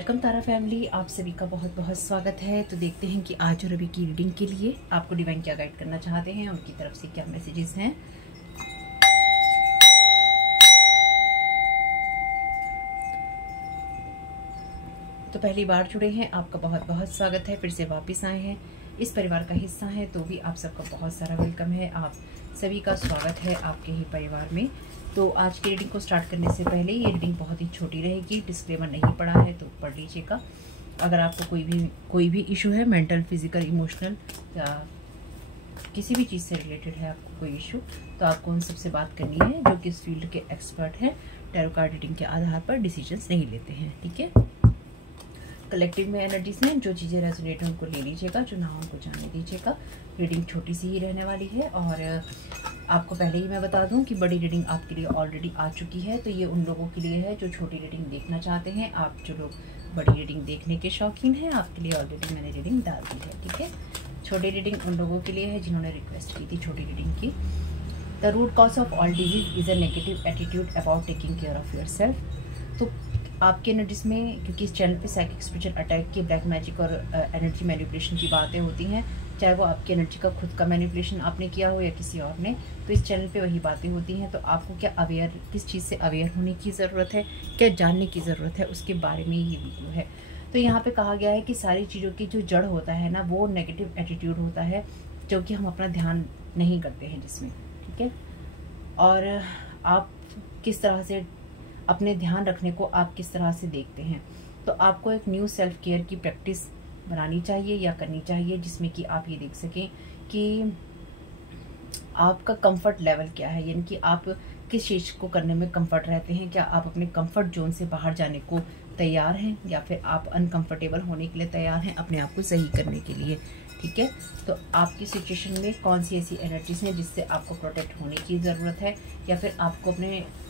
Welcome तारा family, आप सभी का बहुत बहुत स्वागत है। तो देखते हैं कि आज और अभी की रीडिंग के लिए आपको डिवाइन क्या गाइड करना चाहते हैं, उनकी तरफ से क्या मैसेजेस हैं। तो पहली बार जुड़े हैं, आपका बहुत बहुत स्वागत है। फिर से वापस आए हैं, इस परिवार का हिस्सा है तो भी आप सबका बहुत सारा वेलकम है। आप सभी का स्वागत है आपके ही परिवार में। तो आज की रीडिंग को स्टार्ट करने से पहले ये रीडिंग बहुत ही छोटी रहेगी, डिस्क्लेमर नहीं पढ़ा है तो पढ़ लीजिएगा। अगर आपको कोई भी इशू है, मेंटल, फिजिकल, इमोशनल या किसी भी चीज़ से रिलेटेड है आपको कोई इशू, तो आपको उन सबसे बात करनी है जो कि इस फील्ड के एक्सपर्ट हैं। टैरो कार्ड रीडिंग के आधार पर डिसीजंस नहीं लेते हैं, ठीक है। कलेक्टिव में एनर्जीज हैं, जो चीज़ें रेजोनेट हैं उनको ले लीजिएगा, जो ना हो उनको जाने दीजिएगा। रीडिंग छोटी सी ही रहने वाली है और आपको पहले ही मैं बता दूं कि बड़ी रीडिंग आपके लिए ऑलरेडी आ चुकी है। तो ये उन लोगों के लिए है जो छोटी रीडिंग देखना चाहते हैं। आप जो लोग बड़ी रीडिंग देखने के शौकीन हैं, आपके लिए ऑलरेडी मैंने रीडिंग डाल दी है, ठीक है। छोटी रीडिंग उन लोगों के लिए है जिन्होंने रिक्वेस्ट की थी छोटी रीडिंग की। The root cause of all disease is a negative attitude about taking care of your self. तो आपके एनर्जीज में, क्योंकि इस चैनल पे साइकिक स्पिरिचुअल अटैक की, ब्लैक मैजिक और एनर्जी मैनिपुलेशन की बातें होती हैं, चाहे वो आपकी एनर्जी का खुद का मैनिपुलेशन आपने किया हो या किसी और ने, तो इस चैनल पे वही बातें होती हैं। तो आपको क्या किस चीज़ से अवेयर होने की ज़रूरत है, क्या जानने की ज़रूरत है, उसके बारे में ये वीडियो है। तो यहाँ पे कहा गया है कि सारी चीज़ों की जो जड़ होता है ना, वो नेगेटिव एटीट्यूड होता है, जो कि हम अपना ध्यान नहीं करते हैं जिसमें, ठीक है। और आप किस तरह से अपने ध्यान रखने को आप किस तरह से देखते हैं, तो आपको एक न्यू सेल्फ केयर की प्रैक्टिस बनानी चाहिए या करनी चाहिए, जिसमें कि आप ये देख सकें कि आपका कंफर्ट लेवल क्या है, यानी कि आप किस चीज़ को करने में कंफर्ट रहते हैं। क्या आप अपने कंफर्ट जोन से बाहर जाने को तैयार हैं या फिर आप अनकंफर्टेबल होने के लिए तैयार हैं अपने आप को सही करने के लिए, ठीक है। तो आपकी सिचुएशन में कौन सी ऐसी एनर्जीज हैं जिससे आपको प्रोटेक्ट होने की ज़रूरत है, या फिर आपको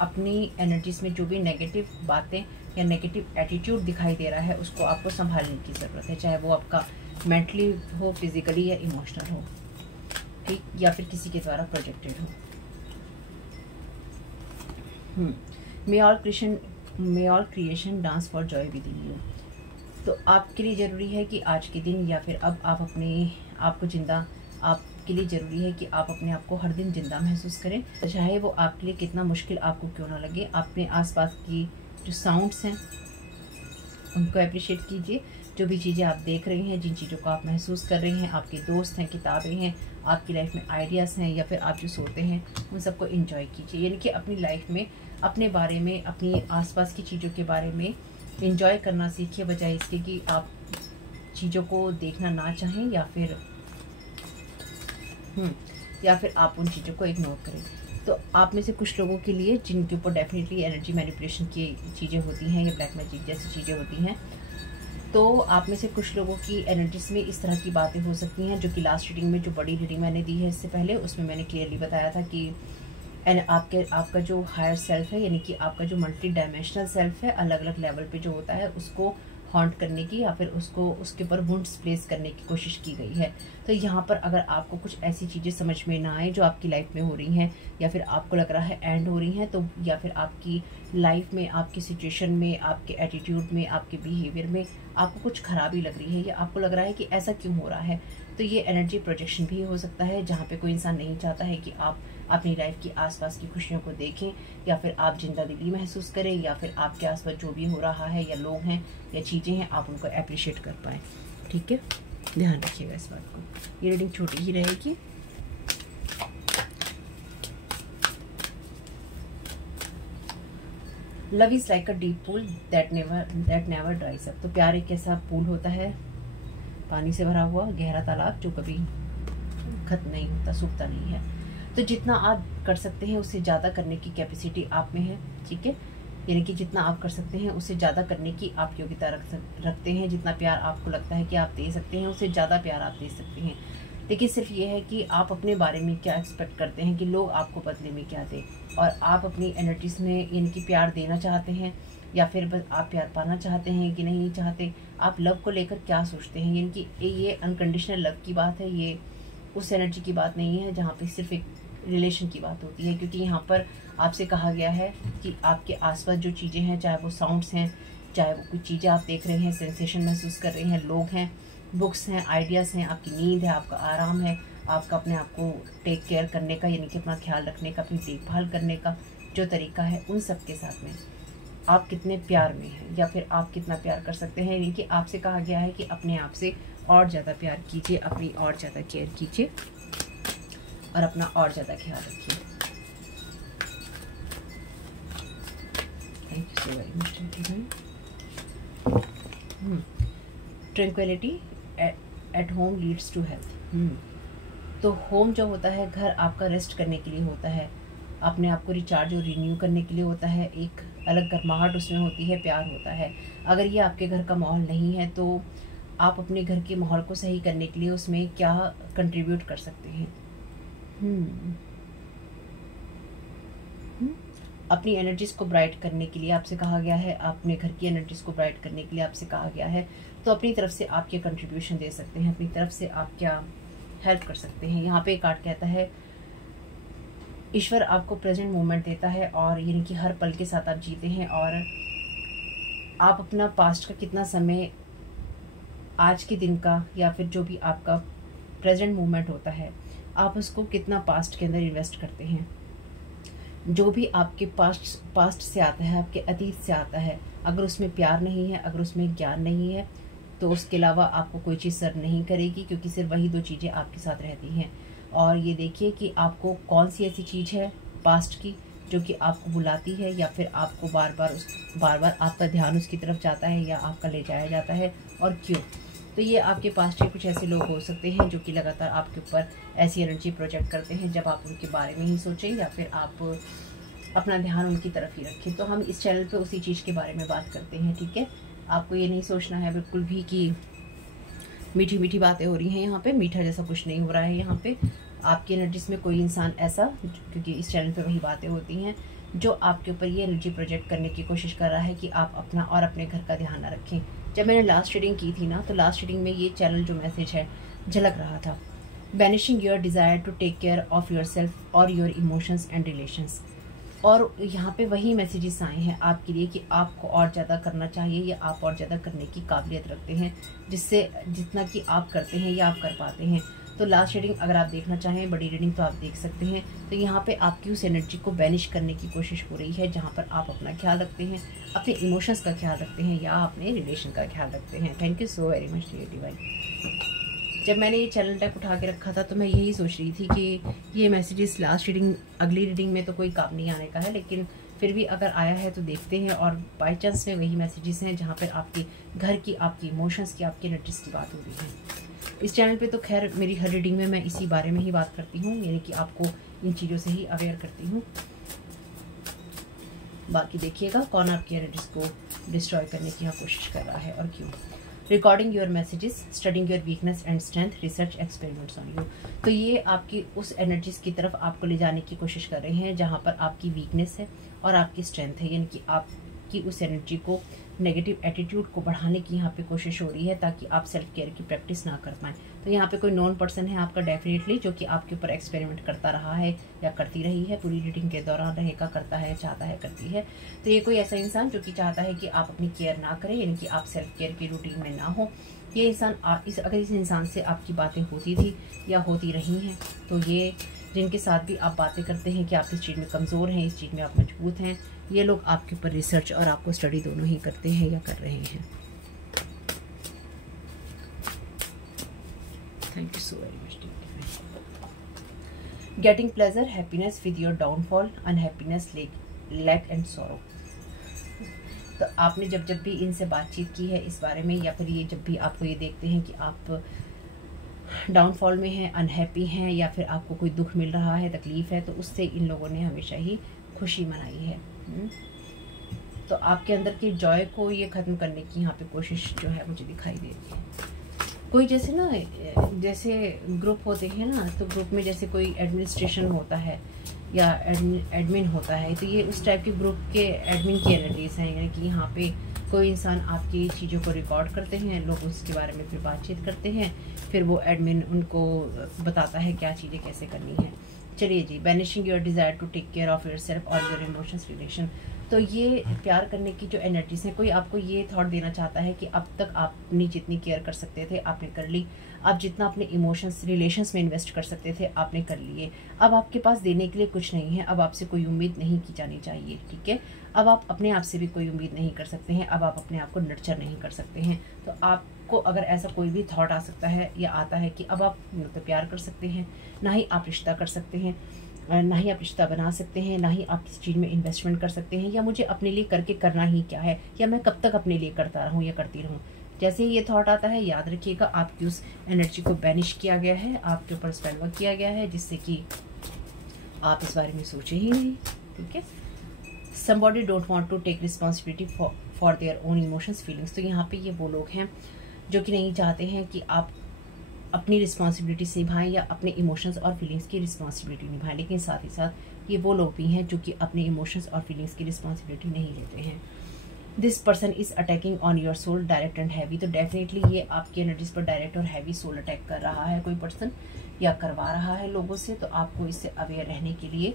अपनी एनर्जीज में जो भी नेगेटिव बातें या नेगेटिव एटीट्यूड दिखाई दे रहा है उसको आपको संभालने की ज़रूरत है, चाहे वो आपका मेंटली हो, फिजिकली या इमोशनल हो, ठीक, या फिर किसी के द्वारा प्रोजेक्टेड हो। May all creation dance for joy within you. तो आपके लिए ज़रूरी है कि आज के दिन या फिर अब आप अपने आप को जिंदा, आपके लिए ज़रूरी है कि आप अपने आप को हर दिन जिंदा महसूस करें, चाहे वो आपके लिए कितना मुश्किल आपको क्यों ना लगे। अपने आसपास की जो साउंड्स हैं उनको अप्रिशिएट कीजिए। जो भी चीज़ें आप देख रहे हैं, जिन चीज़ों को आप महसूस कर रहे हैं, आपके दोस्त हैं, किताबें हैं, आपकी लाइफ में आइडियाज़ हैं, या फिर आप जो सोते हैं, उन सबको एंजॉय कीजिए। यानी कि अपनी लाइफ में, अपने बारे में, अपनी आसपास की चीज़ों के बारे में एंजॉय करना सीखिए, बजाय इसके कि आप चीज़ों को देखना ना चाहें या फिर आप उन चीज़ों को इग्नोर करें। तो आप में से कुछ लोगों के लिए जिनके ऊपर डेफिनेटली एनर्जी मैनिपुलेशन की चीज़ें होती हैं या ब्लैक मैजिक जैसी चीज़ें होती हैं, तो आप में से कुछ लोगों की एनर्जीज में इस तरह की बातें हो सकती हैं, जो कि लास्ट रीडिंग में, जो बड़ी रीडिंग मैंने दी है इससे पहले, उसमें मैंने क्लियरली बताया था कि आपका जो हायर सेल्फ है, यानी कि आपका जो मल्टी डायमेंशनल सेल्फ है, अलग अलग लेवल पे जो होता है, उसको हॉन्ट करने की या फिर उसके ऊपर वुंड्स प्लेस करने की कोशिश की गई है। तो यहाँ पर अगर आपको कुछ ऐसी चीज़ें समझ में ना आए जो आपकी लाइफ में हो रही हैं, या फिर आपको लग रहा है एंड हो रही हैं, तो या फिर आपकी लाइफ में, आपकी सिचुएशन में, आपके एटीट्यूड में, आपके बिहेवियर में आपको कुछ खराबी लग रही है, या आपको लग रहा है कि ऐसा क्यों हो रहा है, तो ये एनर्जी प्रोजेक्शन भी हो सकता है, जहाँ पे कोई इंसान नहीं चाहता है कि आप अपनी लाइफ की आसपास की खुशियों को देखें, या फिर आप जिंदादिली महसूस करें, या फिर आपके आसपास जो भी हो रहा है, या लोग हैं या चीज़ें हैं, आप उनको अप्रिशिएट कर पाएँ, ठीक है। ध्यान रखिएगा इस बात को। ये रीडिंग छोटी ही रहेगी। Love is like a deep pool that never ड्राइज up. तो प्यार एक ऐसा पूल होता है, पानी से भरा हुआ गहरा तालाब, जो कभी खत्म नहीं होता, सूखता नहीं है। तो जितना आप कर सकते हैं उससे ज़्यादा करने की कैपेसिटी आप में है, ठीक है। यानी कि जितना आप कर सकते हैं उससे ज़्यादा करने की आप योग्यता रखते हैं। जितना प्यार आपको लगता है कि आप दे सकते हैं, उससे ज़्यादा प्यार आप दे सकते हैं। लेकिन सिर्फ ये है कि आप अपने बारे में क्या एक्सपेक्ट करते हैं कि लोग आपको बदले में क्या दें, और आप अपनी एनर्जीज में यानी कि प्यार देना चाहते हैं या फिर बस आप प्यार पाना चाहते हैं कि नहीं चाहते। आप लव को लेकर क्या सोचते हैं, यानी कि ये अनकंडीशनल लव की बात है, ये उस एनर्जी की बात नहीं है जहाँ पे सिर्फ एक रिलेशन की बात होती है। क्योंकि यहाँ पर आपसे कहा गया है कि आपके आसपास जो चीज़ें हैं, चाहे वो साउंड्स हैं चाहे वो कुछ चीज़ें आप देख रहे हैं, सेंसेशन महसूस कर रहे हैं, लोग हैं, बुक्स हैं, आइडियाज़ हैं, आपकी नींद है, आपका आराम है, आपका अपने आप को टेक केयर करने का, यानी कि अपना ख्याल रखने का, अपनी देखभाल करने का जो तरीका है, उन सब के साथ में आप कितने प्यार में हैं या फिर आप कितना प्यार कर सकते हैं। यानी कि आपसे कहा गया है कि अपने आप से और ज़्यादा प्यार कीजिए, अपनी और ज़्यादा केयर कीजिए और अपना और ज़्यादा ख्याल रखिए। Thank you so very much. Tranquillity at home leads to health. तो होम जो होता है, घर आपका रेस्ट करने के लिए होता है, अपने आप को रिचार्ज और रिन्यू करने के लिए होता है, एक अलग गर्माहट उसमें होती है, प्यार होता है। अगर ये आपके घर का माहौल नहीं है तो आप अपने घर के माहौल को सही करने के लिए उसमें क्या कंट्रीब्यूट कर सकते हैं। अपनी एनर्जीज को ब्राइट करने के लिए आपसे कहा गया है, अपने घर की एनर्जीज को ब्राइट करने के लिए आपसे कहा गया है, तो अपनी तरफ से आप क्या कंट्रीब्यूशन दे सकते हैं, अपनी तरफ से आप क्या हेल्प कर सकते हैं। यहाँ पे एक कार्ड कहता है ईश्वर आपको प्रेजेंट मोमेंट देता है और यानी कि हर पल के साथ आप जीते हैं और आप अपना पास्ट का कितना समय आज के दिन का या फिर जो भी आपका प्रेजेंट मोमेंट होता है, आप उसको कितना पास्ट के अंदर इन्वेस्ट करते हैं। जो भी आपके पास्ट से आता है, आपके अतीत से आता है, अगर उसमें प्यार नहीं है, अगर उसमें ज्ञान नहीं है, तो उसके अलावा आपको कोई चीज़ सर्व नहीं करेगी, क्योंकि सिर्फ वही दो चीज़ें आपके साथ रहती हैं। और ये देखिए कि आपको कौन सी ऐसी चीज़ है पास्ट की जो कि आपको बुलाती है या फिर आपको बार बार आपका ध्यान उसकी तरफ जाता है या आपका ले जाया जाता है, और क्यों। तो ये आपके पास्ट के कुछ ऐसे लोग हो सकते हैं जो कि लगातार आपके ऊपर ऐसी एनर्जी प्रोजेक्ट करते हैं जब आप उनके बारे में ही सोचें या फिर आप अपना ध्यान उनकी तरफ ही रखें। तो हम इस चैनल पे उसी चीज़ के बारे में बात करते हैं, ठीक है। आपको ये नहीं सोचना है बिल्कुल भी कि मीठी मीठी बातें हो रही हैं यहाँ पे, मीठा जैसा कुछ नहीं हो रहा है यहाँ पे। आपकी एनर्जीज में कोई इंसान ऐसा, क्योंकि इस चैनल पे वही बातें होती हैं, जो आपके ऊपर ये एनर्जी प्रोजेक्ट करने की कोशिश कर रहा है कि आप अपना और अपने घर का ध्यान ना रखें। जब मैंने लास्ट रीडिंग की थी ना, तो लास्ट रीडिंग में ये चैनल जो मैसेज है झलक रहा था, banishing your desire to take care of your self और योर इमोशंस एंड रिलेशंस। और यहाँ पे वही मैसेजेस आए हैं आपके लिए कि आपको और ज़्यादा करना चाहिए या आप और ज़्यादा करने की काबिलियत रखते हैं, जिससे जितना कि आप करते हैं या आप कर पाते हैं। तो लास्ट रीडिंग अगर आप देखना चाहें, बड़ी रीडिंग, तो आप देख सकते हैं। तो यहाँ पे आपकी उस एनर्जी को बैनिश करने की कोशिश हो रही है, जहाँ पर आप अपना ख्याल रखते हैं, अपने इमोशंस का ख्याल रखते हैं या अपने रिलेशन का ख्याल रखते हैं। Thank you so very much dear divine. जब मैंने ये चैनल टैग उठा के रखा था तो मैं यही सोच रही थी कि ये मैसेजेस लास्ट रीडिंग, अगली रीडिंग में तो कोई काम नहीं आने का है, लेकिन फिर भी अगर आया है तो देखते हैं। और बाई चांस में वही मैसेजेस हैं जहाँ पर आपके घर की, आपकी इमोशंस की, आपकी एनर्जीज की बात हो रही है। इस चैनल पे तो खैर मेरी हर रीडिंग में मैं इसी बारे में ही बात करती हूँ, यानी कि आपको इन चीज़ों से ही अवेयर करती हूँ। बाकी देखिएगा कौन आपकी एनर्जीज को डिस्ट्रॉय करने की यहाँ कोशिश कर रहा है और क्यों। Recording your messages, studying your weakness and strength, research experiments on you. तो ये आपकी उस एनर्जीज की तरफ आपको ले जाने की कोशिश कर रहे हैं जहाँ पर आपकी वीकनेस है और आपकी स्ट्रेंथ है, यानी कि आपकी उस एनर्जी को, नेगेटिव एटीट्यूड को बढ़ाने की यहाँ पे कोशिश हो रही है ताकि आप सेल्फ केयर की प्रैक्टिस ना कर पाएँ। तो यहाँ पे कोई नॉन पर्सन है आपका डेफिनेटली, जो कि आपके ऊपर एक्सपेरिमेंट करता रहा है या करती रही है, पूरी रीडिंग के दौरान रहेगा, करता है, चाहता है, करती है। तो ये कोई ऐसा इंसान जो कि चाहता है कि आप अपनी केयर ना करें, यानी कि आप सेल्फ केयर की रूटीन में ना हो। ये इंसान अगर इस इंसान से आपकी बातें होती थी या होती रही हैं, तो ये जिनके साथ भी आप बातें करते हैं कि आप इस चीज़ में कमज़ोर हैं, इस चीज़ में आप मजबूत हैं, ये लोग आपके ऊपर रिसर्च और आपको स्टडी दोनों ही करते हैं या कर रहे हैं। Thank you so very much. Getting pleasure, happiness with your downfall, unhappiness, lack and sorrow. तो आपने जब भी इनसे बातचीत की है इस बारे में, या फिर ये जब भी आपको ये देखते हैं कि आप डाउनफॉल में हैं, अनहैप्पी हैं, या फिर आपको कोई दुख मिल रहा है, तकलीफ है, तो उससे इन लोगों ने हमेशा ही खुशी मनाई है। तो आपके अंदर की जॉय को ये ख़त्म करने की यहाँ पे कोशिश जो है मुझे दिखाई दे रही है। कोई जैसे ना, जैसे ग्रुप होते हैं ना, तो ग्रुप में जैसे कोई एडमिनिस्ट्रेशन होता है या एडमिन होता है, तो ये उस टाइप के ग्रुप के एडमिन की एनर्जीज हैं, यानी कि यहाँ पे कोई इंसान आपकी चीज़ों को रिकॉर्ड करते हैं, लोग उसके बारे में फिर बातचीत करते हैं, फिर वो एडमिन उनको बताता है क्या चीज़ें कैसे करनी है। चलिए जी, banishing your desire to take care of your self और योर इमोशंस रिलेशन। तो ये प्यार करने की जो एनर्जीज हैं, कोई आपको ये थॉट देना चाहता है कि अब तक आपने जितनी केयर कर सकते थे आपने कर ली, आप जितना अपने इमोशंस रिलेशंस में इन्वेस्ट कर सकते थे आपने कर लिए, अब आपके पास देने के लिए कुछ नहीं है, अब आपसे कोई उम्मीद नहीं की जानी चाहिए, ठीक है। अब आप अपने आप से भी कोई उम्मीद नहीं कर सकते हैं, अब आप अपने आप को नर्चर नहीं कर सकते हैं। तो आपको अगर ऐसा कोई भी थॉट आ सकता है या आता है कि अब आप तो प्यार कर सकते हैं, ना ही आप रिश्ता कर सकते हैं, ना ही आप रिश्ता बना सकते हैं, ना ही आप इस चीज़ में इन्वेस्टमेंट कर सकते हैं, या मुझे अपने लिए करके करना ही क्या है, या मैं कब तक अपने लिए करता रहूं या करती रहूं। जैसे ही ये थॉट आता है, याद रखिएगा आपकी उस एनर्जी को बैनिश किया गया है, आपके ऊपर स्पेल वर्क किया गया है, जिससे कि आप इस बारे में सोचे ही नहीं, ठीक है। somebody don't want to take responsibility for their own emotions feelings। तो यहाँ पे ये वो लोग हैं जो कि नहीं चाहते हैं कि आप अपनी रिस्पॉन्सिबिलिटी निभाएं या अपने इमोशंस और फीलिंग्स की रिस्पॉन्सिबिलिटी निभाएं, लेकिन साथ ही साथ ये वो लोग भी हैं जो कि अपने इमोशंस और फीलिंग्स की रिस्पॉन्सिबिलिटी नहीं लेते हैं। This person is attacking on your soul direct and heavy. तो डेफिनेटली ये आपकी एनर्जीज पर डायरेक्ट और हैवी सोल अटैक कर रहा है कोई पर्सन, या करवा रहा है लोगों से। तो आपको इससे अवेयर रहने के लिए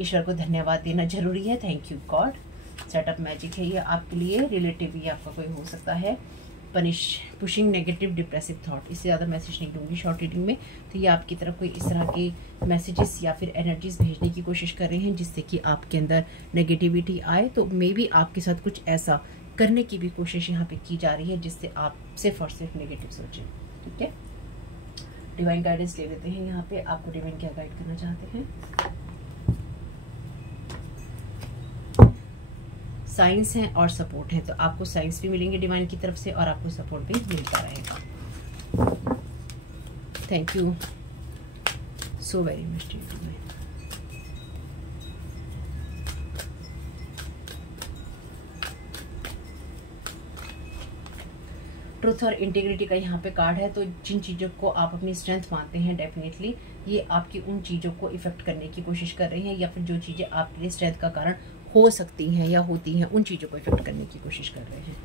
ईश्वर को धन्यवाद देना जरूरी है। Thank you God. Setup magic है ये आपके लिए, रिलेटिव भी आपका कोई हो सकता है। पुशिंग नेगेटिव डिप्रेसिव थॉट, इससे ज़्यादा मैसेज नहीं दूंगी शॉर्ट रीडिंग में। तो ये आपकी तरफ कोई इस तरह के मैसेजेस या फिर एनर्जीज भेजने की कोशिश कर रहे हैं जिससे कि आपके अंदर नेगेटिविटी आए। तो मे बी आपके साथ कुछ ऐसा करने की भी कोशिश यहाँ पे की जा रही है जिससे आप सिर्फ और सिर्फ नेगेटिव सोचें, ठीक है। डिवाइन गाइडेंस ले लेते हैं यहाँ पे, आपको डिवाइन क्या गाइड करना चाहते हैं। साइंस हैं और सपोर्ट है, तो आपको साइंस भी मिलेंगे डिवाइन की तरफ से और आपको सपोर्ट भी मिलता रहेगा। Thank you so very much divine. Truth और इंटीग्रिटी का यहाँ पे कार्ड है। तो जिन चीज़ों को आप अपनी स्ट्रेंथ मानते हैं, डेफिनेटली ये आपकी उन चीज़ों को इफेक्ट करने की कोशिश कर रही हैं, या फिर जो चीज़ें आपके लिए स्ट्रेंथ का कारण हो सकती हैं या होती हैं, उन चीज़ों को इफेक्ट करने की कोशिश कर रहे हैं।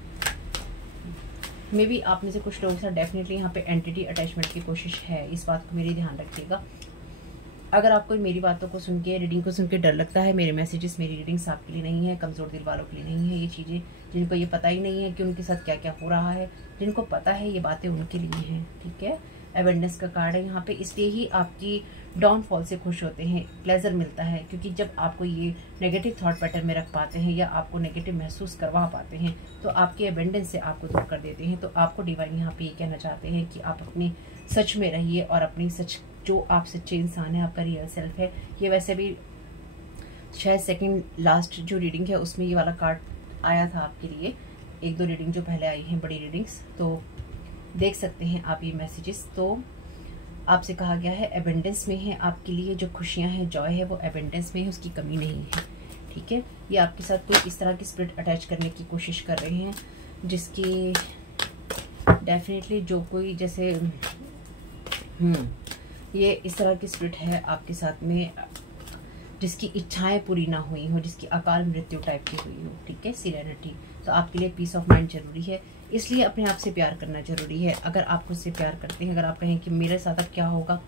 मे बी आप में से कुछ लोगों के साथ डेफिनेटली यहाँ पे एंटिटी अटैचमेंट की कोशिश है, इस बात को मेरे ध्यान रखिएगा। अगर आपको मेरी बातों को सुन के, रीडिंग को सुन के डर लगता है, मेरे मैसेजेस, मेरी रीडिंग्स आपके लिए नहीं है, कमज़ोर दिल वालों के लिए नहीं है ये चीज़ें, जिनको ये पता ही नहीं है कि उनके साथ क्या क्या हो रहा है, जिनको पता है ये बातें उनके लिए हैं, ठीक है। एवेंडेंस का कार्ड है यहाँ पे, इसलिए ही आपकी डाउनफॉल से खुश होते हैं, प्लेजर मिलता है, क्योंकि जब आपको ये नेगेटिव थॉट पैटर्न में रख पाते हैं या आपको नेगेटिव महसूस करवा पाते हैं तो आपके एवेंडेंस से आपको दूर कर देते हैं। तो आपको डिवाइन यहाँ पे ये कहना चाहते हैं कि आप अपने सच में रहिए और अपनी सच, जो आप सच्चे इंसान है, आपका रियल सेल्फ है। ये वैसे भी शायद सेकंड लास्ट जो रीडिंग है उसमें ये वाला कार्ड आया था आपके लिए, एक दो रीडिंग जो पहले आई हैं बड़ी रीडिंग्स, तो देख सकते हैं आप ये मैसेजेस। तो आपसे कहा गया है एबेंडेंस में है आपके लिए, जो खुशियां हैं, जॉय है, वो एबेंडेंस में है, उसकी कमी नहीं है, ठीक है। ये आपके साथ कोई इस तरह की स्पिरिट अटैच करने की कोशिश कर रहे हैं जिसकी डेफिनेटली जो कोई जैसे ये इस तरह की स्पिरिट है आपके साथ में जिसकी इच्छाएं पूरी ना हुई हो, जिसकी अकाल मृत्यु टाइप की हुई हो, ठीक है, सीरेनिटी। तो आपके लिए पीस ऑफ माइंड जरूरी है, इसलिए अपने आप से प्यार करना जरूरी है। अगर आप खुद से प्यार करते हैं, अगर आप कहें कि मेरे साथ अब क्या होगा,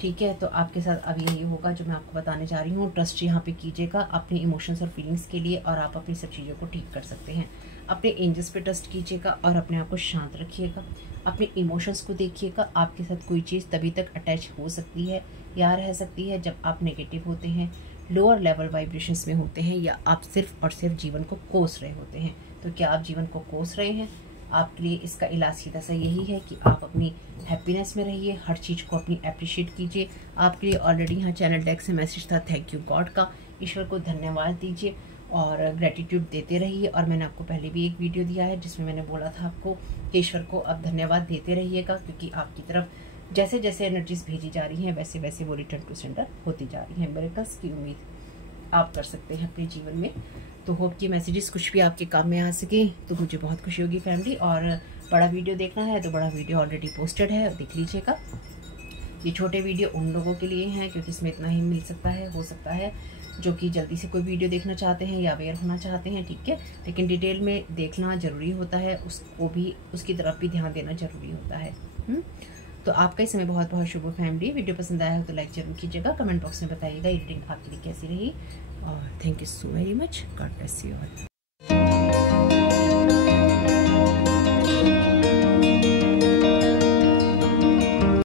ठीक है, तो आपके साथ अब यही होगा जो मैं आपको बताने जा रही हूँ। ट्रस्ट यहाँ पे कीजिएगा अपने इमोशंस और फीलिंग्स के लिए, और आप अपनी सब चीज़ों को ठीक कर सकते हैं। अपने एंजल्स पे ट्रस्ट कीजिएगा और अपने आप को शांत रखिएगा। अपने इमोशंस को देखिएगा, आपके साथ कोई चीज़ तभी तक अटैच हो सकती है या रह सकती है जब आप नेगेटिव होते हैं, लोअर लेवल वाइब्रेशंस में होते हैं, या आप सिर्फ और सिर्फ जीवन को कोस रहे होते हैं। तो क्या आप जीवन को कोस रहे हैं? आपके लिए इसका इलाज सीधा सा यही है कि आप अपनी हैप्पीनेस में रहिए, हर चीज़ को अपनी अप्रिशिएट कीजिए। आपके लिए ऑलरेडी यहाँ चैनल डेक से मैसेज था, थैंक यू गॉड का, ईश्वर को धन्यवाद दीजिए और ग्रेटिट्यूड देते रहिए। और मैंने आपको पहले भी एक वीडियो दिया है जिसमें मैंने बोला था आपको कि ईश्वर को अब धन्यवाद देते रहिएगा, क्योंकि आपकी तरफ जैसे जैसे एनर्जीज भेजी जा रही हैं वैसे वैसे वो रिटर्न टू सेंटर होती जा रही हैं। मिरेकल्स की उम्मीद आप कर सकते हैं अपने जीवन में। तो होप कि मैसेजेस कुछ भी आपके काम में आ सके, तो मुझे बहुत खुशी होगी फैमिली। और बड़ा वीडियो देखना है तो बड़ा वीडियो ऑलरेडी पोस्टेड है, देख लीजिएगा। ये छोटे वीडियो उन लोगों के लिए हैं क्योंकि इसमें इतना ही मिल सकता है, हो सकता है जो कि जल्दी से कोई वीडियो देखना चाहते हैं या अवेयर होना चाहते हैं, ठीक है। लेकिन डिटेल में देखना ज़रूरी होता है, उसको भी, उसकी तरफ भी ध्यान देना ज़रूरी होता है। तो आपका इस समय बहुत बहुत शुभ फैमिली। वीडियो पसंद आया हो तो लाइक जरूर कीजिएगा, कमेंट बॉक्स में बताइएगा ये रीडिंग आपके लिए कैसी रही। और thank you so very much. God bless you all.